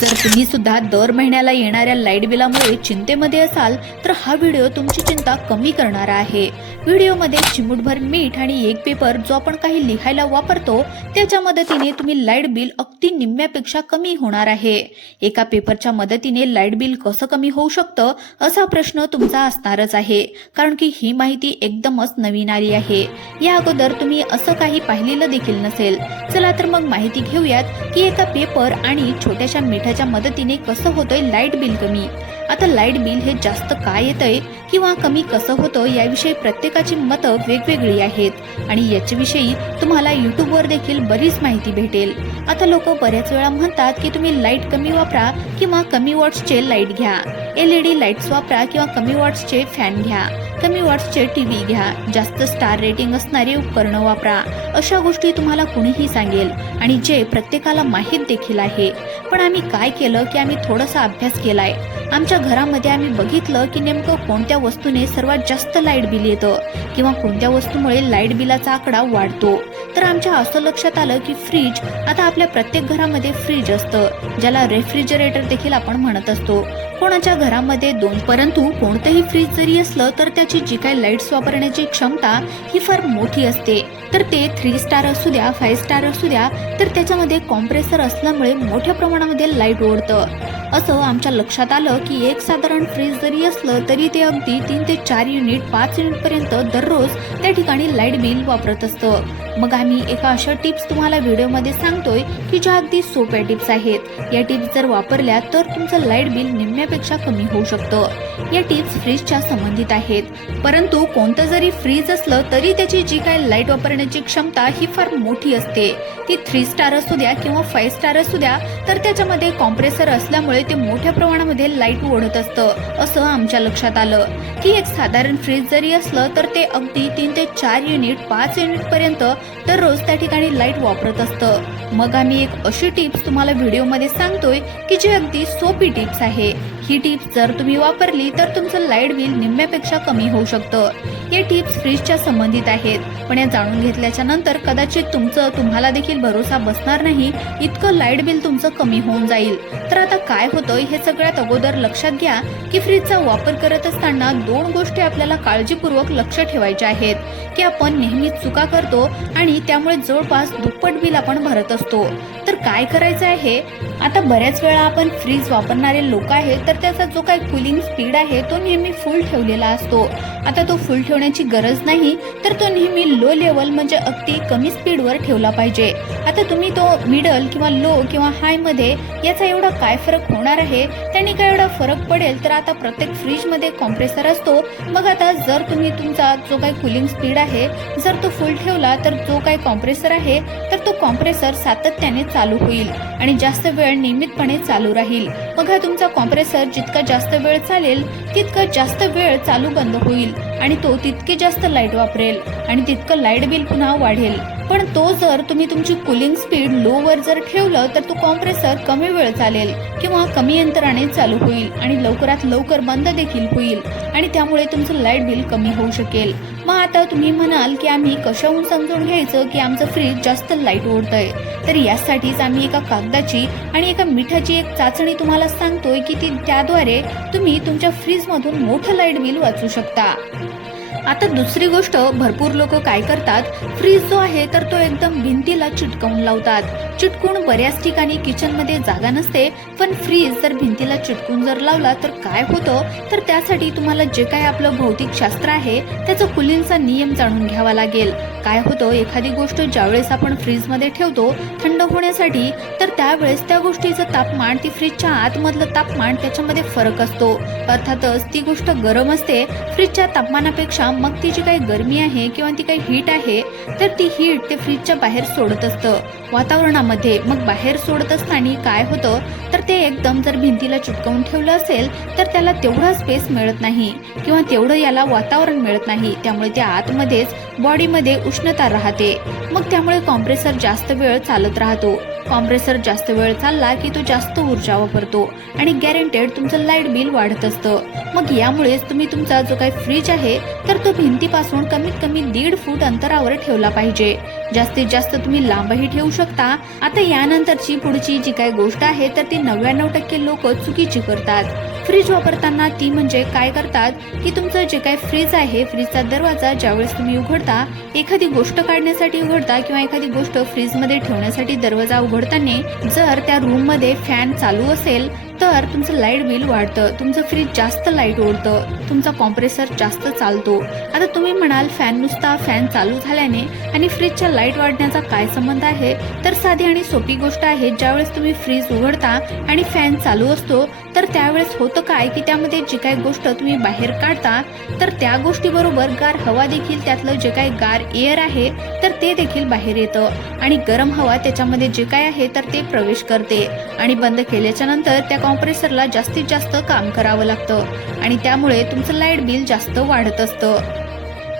जर तुम्ही सुद्धा दर महिन्याला येणाऱ्या लाईट बिलामुळे चिंतेमध्ये असाल तर हा व्हिडिओ तुमची चिंता कमी करणारा आहे। व्हिडिओमध्ये चिमूटभर मीठ आणि एक पेपर जो आपण काही लिहायला वापरतो त्याच्या मदतीने तुम्ही लाईट बिल अगदी निम्म्यापेक्षा कमी होणार आहे। एका पेपरच्या मदतीने लाईट बिल कसं कमी होऊ शकतं असा प्रश्न तुमचा असणारच आहे, कारण की ही माहिती एकदमच नवीन आली आहे। या अगोदर तुम्ही असं काही पाहिलेलं देखील नसेल। चला तर मग माहिती घेऊयात की एका पेपर आणि छोट्याशा मिठाच्या मदतीने कसं होतंय लाईट बिल कमी। आता लाईट बिल हे जास्त काय येतंय किंवा कमी कसं होतं याविषयी प्रत्येकाची मतं वेगवेगळी आहेत आणि याच्याविषयी तुम्हाला यूट्यूबवर देखील बरीच माहिती भेटेल। आता लोक बऱ्याच वेळा म्हणतात की तुम्ही लाईट कमी वापरा किंवा कमी वॉट्सचे लाईट घ्या, LED लाईट्स वापरा किंवा कमी वॉट्सचे फॅन घ्या, कमी वॉट्सचे टीव्ही घ्या, जास्त स्टार रेटिंग असणारे उपकरणं वापरा, अशा गोष्टी तुम्हाला कुणीही सांगेल आणि जे प्रत्येकाला माहीत देखील आहे। पण आम्ही काय केलं की आम्ही थोडासा अभ्यास केलाय। आमच्या घरामध्ये आम्ही बघितलं की नेमकं कोणत्या वस्तूने सर्वात जास्त लाईट बिल येतं किंवा कोणत्या वस्तूमुळे लाईट बिलाचा आकडा वाढतो। तर आमच्या असं लक्षात आलं की फ्रीज, आता आपल्या प्रत्येक घरामध्ये फ्रीज असतं ज्याला रेफ्रिजरेटर देखील आपण म्हणत असतो। कोणाच्या घरामध्ये दोन, परंतु कोणतंही फ्रीज जरी असलं तर त्याची जी काही लाईट्स वापरण्याची क्षमता ही फार मोठी असते। तर ते 3 स्टार असू द्या, 5 स्टार असू द्या, तर त्याच्यामध्ये कॉम्प्रेसर असल्यामुळे मोठ्या प्रमाणामध्ये लाईट ओढतं। असं आमच्या लक्षात आलं की एक साधारण फ्रीज जरी असलं तरी ते अगदी 3 ते 4 युनिट 5 युनिट पर्यंत दररोज त्या ठिकाणी लाईट बिल वापरत असतं। मग आम्ही एका अशा टिप्स तुम्हाला व्हिडिओमध्ये सांगतोय की ज्या अगदी सोप्या टिप्स आहेत। या टिप्स जर वापरल्या तर तुमचं लाईट बिल निम्म्यापेक्षा कमी होऊ शकतं। या टिप्स फ्रीजच्या संबंधित आहेत, परंतु कोणतं जरी फ्रीज असलं तरी त्याची जी काही लाईट वापरण्याची क्षमता ही फार मोठी असते। ती 3 स्टार असू द्या किंवा 5 स्टार असू द्या, तर त्याच्यामध्ये कॉम्प्रेसर असल्यामुळे ते मोठ्या प्रमाणामध्ये लाईट ओढत असतं। असं आमच्या लक्षात आलं की एक साधारण फ्रीज जरी असलं तर ते अगदी 3 ते 4 युनिट 5 युनिट पर्यंत दररोज त्या ठिकाणी लाईट वापरत असतं। मग आम्ही एक अशी टिप्स तुम्हाला व्हिडिओमध्ये सांगतोय की जी अगदी सोपी टिप्स आहे। ही टिप्स जर तुम्ही वापरली तर तुमचं लाईट बिल निम्म्यापेक्षा कमी होऊ शकतं। या टिप्स फ्रीजच्या संबंधित आहेत, पण या जाणून घेतल्याच्या नंतर कदाचित तुम्हाला देखील भरोसा बसणार नाही इतकं लाईट बिल तुमचं कमी होऊन जाईल। तर आता काय होतं हे सगळ्यात अगोदर लक्षात घ्या की फ्रीजचा वापर करत असताना 2 गोष्टी आपल्याला काळजीपूर्वक लक्ष ठेवायच्या आहेत की आपण नेहमीच चुका करतो आणि त्यामुळे जवळपास दुप्पट बिल आपण भरत असतो। तर काय करायचं आहे, आता बऱ्याच वेळा आपण फ्रीज वापरणारे लोक आहेत तर त्याचा जो काही कूलिंग स्पीड आहे तो नेहमी फुल ठेवलेला असतो। आता तो फुल ठेवण्याची गरज नाही, तर तो नेहमी लो लेवल म्हणजे अगदी कमी स्पीडवर ठेवला पाहिजे। आता तुम्ही तो मिडल किंवा लो किंवा हाय मध्ये याचा एवढा काय फरक होणार आहे, त्याने काय एवढा फरक पडेल। तर आता प्रत्येक फ्रीज मध्ये कॉम्प्रेसर असतो। मग आता जर तुम्ही तुमचा जो काही कूलिंग स्पीड आहे जर तो फुल ठेवला तर जो काही कॉम्प्रेसर आहे तर तो कॉम्प्रेसर सातत्याने चालू होईल आणि जास्त वेळ नियमितपणे चालू राहील। मग हा तुमचा कॉम्प्रेसर जितका जास्त वेळ चालेल तितका जास्त वेळ चालू बंद होईल आणि तो तितके जास्त लाईट वापरेल आणि तितकं लाईट बिल पुन्हा वाढेल। पण तो जर तुम्ही तुमची कूलिंग स्पीड लो वर जर ठेवलं तर तो कॉम्प्रेसर कमी वेळ चालेल किंवा कमी अंतराने चालू होईल आणि लवकरात लवकर बंद देखील होईल आणि त्यामुळे तुमचं लाईट बिल कमी होऊ शकेल। मग आता तुम्ही म्हणाल की आम्ही कशाहून समजून घ्यायचं की आमचं फ्रीज जास्त लाईट ओढतंय, तर यासाठीच आम्ही एका कागदाची आणि एका मिठाची एक चाचणी तुम्हाला सांगतोय की त्याद्वारे तुम्ही तुमच्या फ्रीज मधून मोठं लाईट बिल वाचू शकता। आता दुसरी गोष्ट, भरपूर लोक काय करतात, फ्रीज जो आहे तर तो एकदम भिंतीला चिटकवून लावतात। चिटकून बऱ्याच ठिकाणी किचन मध्ये जागा नसते, पण फ्रीज जर भिंतीला चिटकून जर लावला तर काय होतं, तर त्यासाठी तुम्हाला जे काही आपलं भौतिक शास्त्र आहे त्याचा कूलिंगचा नियम जाणून घ्यावा लागेल। काय होतं, एखादी गोष्ट ज्यावेळेस आपण फ्रीज मध्ये ठेवतो थंड होण्यासाठी, तर त्यावेळेस त्या गोष्टीचं तापमान, ती फ्रीजच्या आतमधलं तापमान त्याच्यामध्ये फरक असतो। अर्थातच ती गोष्ट गरम असते फ्रीजच्या तापमानापेक्षा, मग ती जी काही गरमी आहे किंवा ती काही हीट आहे तर ती हीट ते फ्रीजच्या बाहेर सोडत असतं वातावरणामध्ये। मग बाहेर सोडत असताना काय होतं, तर ते एकदम जर भिंतीला चिटकवून ठेवलं असेल तर त्याला तेवढा स्पेस मिळत नाही किंवा तेवढं याला वातावरण मिळत नाही, त्यामुळे त्या आतमध्येच बॉडीमध्ये उष्णता राहते। मग त्यामुळे कॉम्प्रेसर जास्त वेळ चालत राहतो कॉम्प्रेसर जास्त वेळ चालला की तो जास्त ऊर्जा वापरतो आणि गॅरंटेड तुमचं लाईट बिल वाढत असतं. मग यामुळेच तुम्ही तुमचा जो काही फ्रीज आहे तर तो भिंतीपासून कमीत कमी 1.5 फूट अंतरावर ठेवला पाहिजे. जास्तीत जास्त तुम्ही लांबही ठेवू शकता. आता यानंतरची पुढची जी काही गोष्ट आहे तर ती 99% लोक चुकीची करतात. फ्रीज वापरताना ती म्हणजे काय करतात की तुमचं जे काही फ्रीज आहे, फ्रीजचा दरवाजा ज्यावेळेस तुम्ही उघडता, एखादी गोष्ट काढण्यासाठी उघडता किंवा एखादी गोष्ट फ्रीजमध्ये ठेवण्यासाठी दरवाजा उघडताना जर त्या रूम मध्ये फॅन चालू असेल तर तुमचं लाईट बिल वाढतं, तुमचं फ्रीज जास्त लाईट ओढतं, तुमचा कॉम्प्रेसर जास्त चालतो. आता तुम्ही म्हणाल नुसता फॅन चालू झाल्याने आणि फ्रीजच्या लाईट वाढण्याचा काय संबंध आहे? तर साधी आणि सोपी गोष्ट आहे. ज्यावेळेस तुम्ही फ्रीज उघडता आणि फॅन चालू असतो तर त्यावेळेस होतं काय की त्यामध्ये जी काही गोष्ट तुम्ही बाहेर काढता तर त्या गोष्टीबरोबर गार हवा देखील, त्यातलं जे काही गार एअर आहे तर ते देखील बाहेर येतं आणि गरम हवा त्याच्यामध्ये जे काय आहे तर ते प्रवेश करते आणि बंद केल्याच्या नंतर त्या कॉम्प्रेसरला जास्तीत जास्त काम करावं लागतं आणि त्यामुळे तुमचं लाईट बिल जास्त वाढत असतं.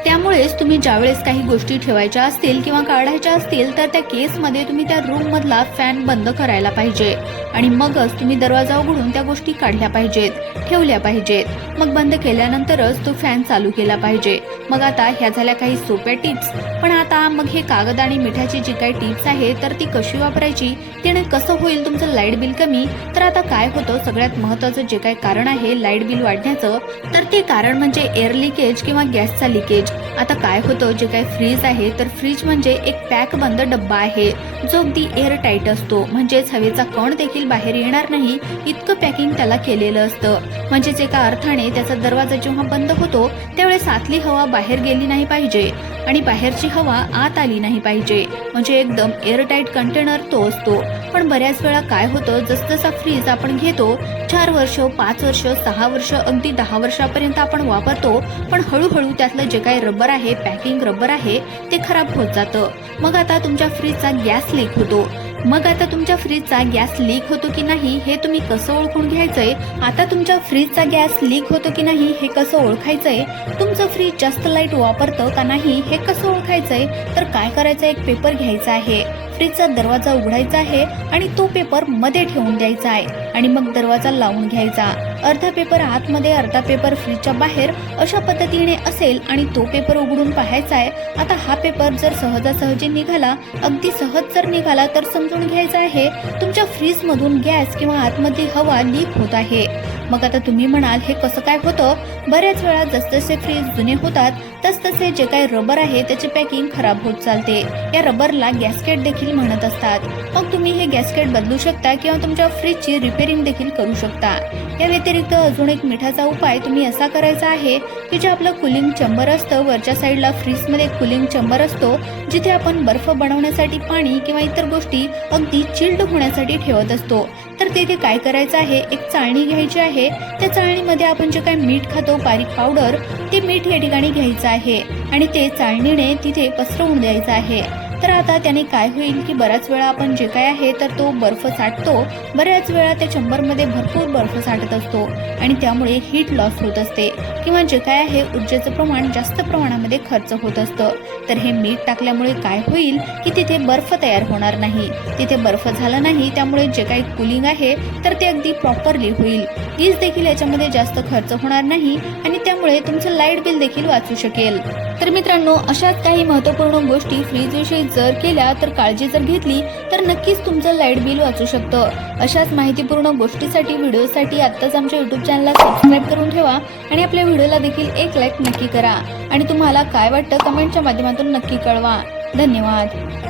त्यामुळेच तुम्ही ज्यावेळेस काही गोष्टी ठेवायच्या असतील किंवा काढायच्या असतील तर त्या केसमध्ये तुम्ही त्या रूम मधला फॅन बंद करायला पाहिजे आणि मगच तुम्ही दरवाजा उघडून त्या गोष्टी काढल्या पाहिजेत, ठेवल्या पाहिजेत. मग बंद केल्यानंतरच तो फॅन चालू केला पाहिजे. मग आता ह्या झाल्या काही सोप्या टिप्स. पण आता मग हे कागद आणि मिठाची जी काही टिप्स आहे तर ती कशी वापरायची, त्याने कसं होईल तुमचं लाईट बिल कमी? तर आता काय होतं, सगळ्यात महत्त्वाचं जे काही कारण आहे लाईट बिल वाढण्याचं तर ते कारण म्हणजे एअर लिकेज किंवा गॅसचा लिकेज. आता काय होतं, जे काही फ्रीज आहे तर फ्रीज म्हणजे एक पॅक बंद डब्बा आहे जो अगदी एअर टाईट असतो, म्हणजेच हवेचा कण देखील बाहेर येणार नाही इतकं पॅकिंग त्याला केलेलं असतं. म्हणजेच एका अर्थाने त्याचा दरवाजा जेव्हा बंद होतो त्यावेळेस आतली हवा बाहेर गेली नाही पाहिजे आणि बाहेरची हवा आत आली नाही पाहिजे, म्हणजे एकदम एअर टाईट कंटेनर तो असतो. पण बऱ्याच वेळा काय होतं, जसजसा फ्रीज आपण घेतो 4 वर्ष, 5 वर्ष, 6 वर्ष, अगदी 10 वर्षापर्यंत आपण वापरतो, पण हळूहळू त्यातलं जे काही रबर आहे, पॅकिंग रबर आहे ते खराब होत जातं. मग आता तुमच्या फ्रीजचा गॅस लीक होतो. मग आता तुमच्या फ्रीजचा गॅस लीक होतो की नाही हे तुम्ही कसं ओळखून घ्यायचंय? आता तुमच्या फ्रीजचा गॅस लीक होतो की नाही हे कसं ओळखायचंय? तुमचं फ्रीज जास्त लाईट वापरतं का नाही हे कसं ओळखायचंय? तर काय करायचं, एक पेपर घ्यायचा आहे, फ्रीजचा दरवाजा उघडायचा आहे आणि तो पेपर मध्ये ठेवून द्यायचा आहे आणि मग दरवाजा लावून घ्यायचा. अर्धा पेपर आतमध्ये, अर्धा पेपर फ्रीजच्या बाहेर अशा पद्धतीने असेल आणि तो पेपर उघडून पाहायचा आहे. आता हा पेपर जर सहजासहजी निघाला, अगदी सहज जर निघाला तर समजून घ्यायचं आहे तुमच्या फ्रीज मधून गॅस किंवा आतमधली हवा लीक होत आहे. मग आता तुम्ही म्हणाल हे कसं काय होतं? बऱ्याच वेळा जसजसे फ्रीज जुने होतात तसतसे जे काही रबर आहे त्याची पॅकिंग खराब होत चालते. या रबरला गॅस्केट देखील म्हणत असतात. मग तुम्ही हे गॅस्केट बदलू शकता किंवा तुमच्या फ्रीजची रिपेअरिंग देखील करू शकता. या व्यतिरिक्त अजून एक मिठाचा उपाय तुम्ही असा करायचा आहे की जे आपलं कुलिंग चेंबर असतं, वरच्या साईडला फ्रीजमध्ये कुलिंग चेंबर असतो जिथे आपण बर्फ बनवण्यासाठी पाणी किंवा इतर गोष्टी अगदी चिल्ड होण्यासाठी ठेवत असतो. तर तेथे काय करायचं आहे, एक चाळणी घ्यायची आहे. त्या चाळणीमध्ये आपण जे काही मीठ खातो, बारीक पावडर, ते मीठ या ठिकाणी घ्यायचं आहे आणि ते चाळणीने तिथे पसरवून द्यायचं आहे. तर आता त्याने काय होईल की बऱ्याच वेळा आपण जे काय आहे तर तो बर्फ साठतो, बऱ्याच वेळा त्या चेंबरमध्ये भरपूर बर्फ साठत असतो आणि त्यामुळे हीट लॉस होत असते किंवा जे काय आहे ऊर्जेचं प्रमाण जास्त प्रमाणामध्ये खर्च होत असतं. तर हे मीठ टाकल्यामुळे काय होईल की तिथे बर्फ तयार होणार नाही, तिथे बर्फ झाला नाही, त्यामुळे जे काही कुलिंग आहे तर ते अगदी प्रॉपरली होईल. वीज देखील याच्यामध्ये जास्त खर्च होणार नाही आणि त्यामुळे तुमचं लाईट बिल देखील वाचू शकेल. तर मित्रांनो, अशाच काही महत्त्वपूर्ण गोष्टी फ्रीज विषयी जर केल्या तर काळजी जर घेतली तर नक्कीच तुमचं लाईट बिल वाचू शकतं. अशाच माहितीपूर्ण गोष्टीसाठी, व्हिडिओसाठी आत्ताच आमच्या YouTube चॅनलला सबस्क्राईब करून ठेवा आणि आपल्या व्हिडिओला देखील एक लाईक नक्की करा आणि तुम्हाला काय वाटतं कमेंटच्या माध्यमातून नक्की कळवा. धन्यवाद.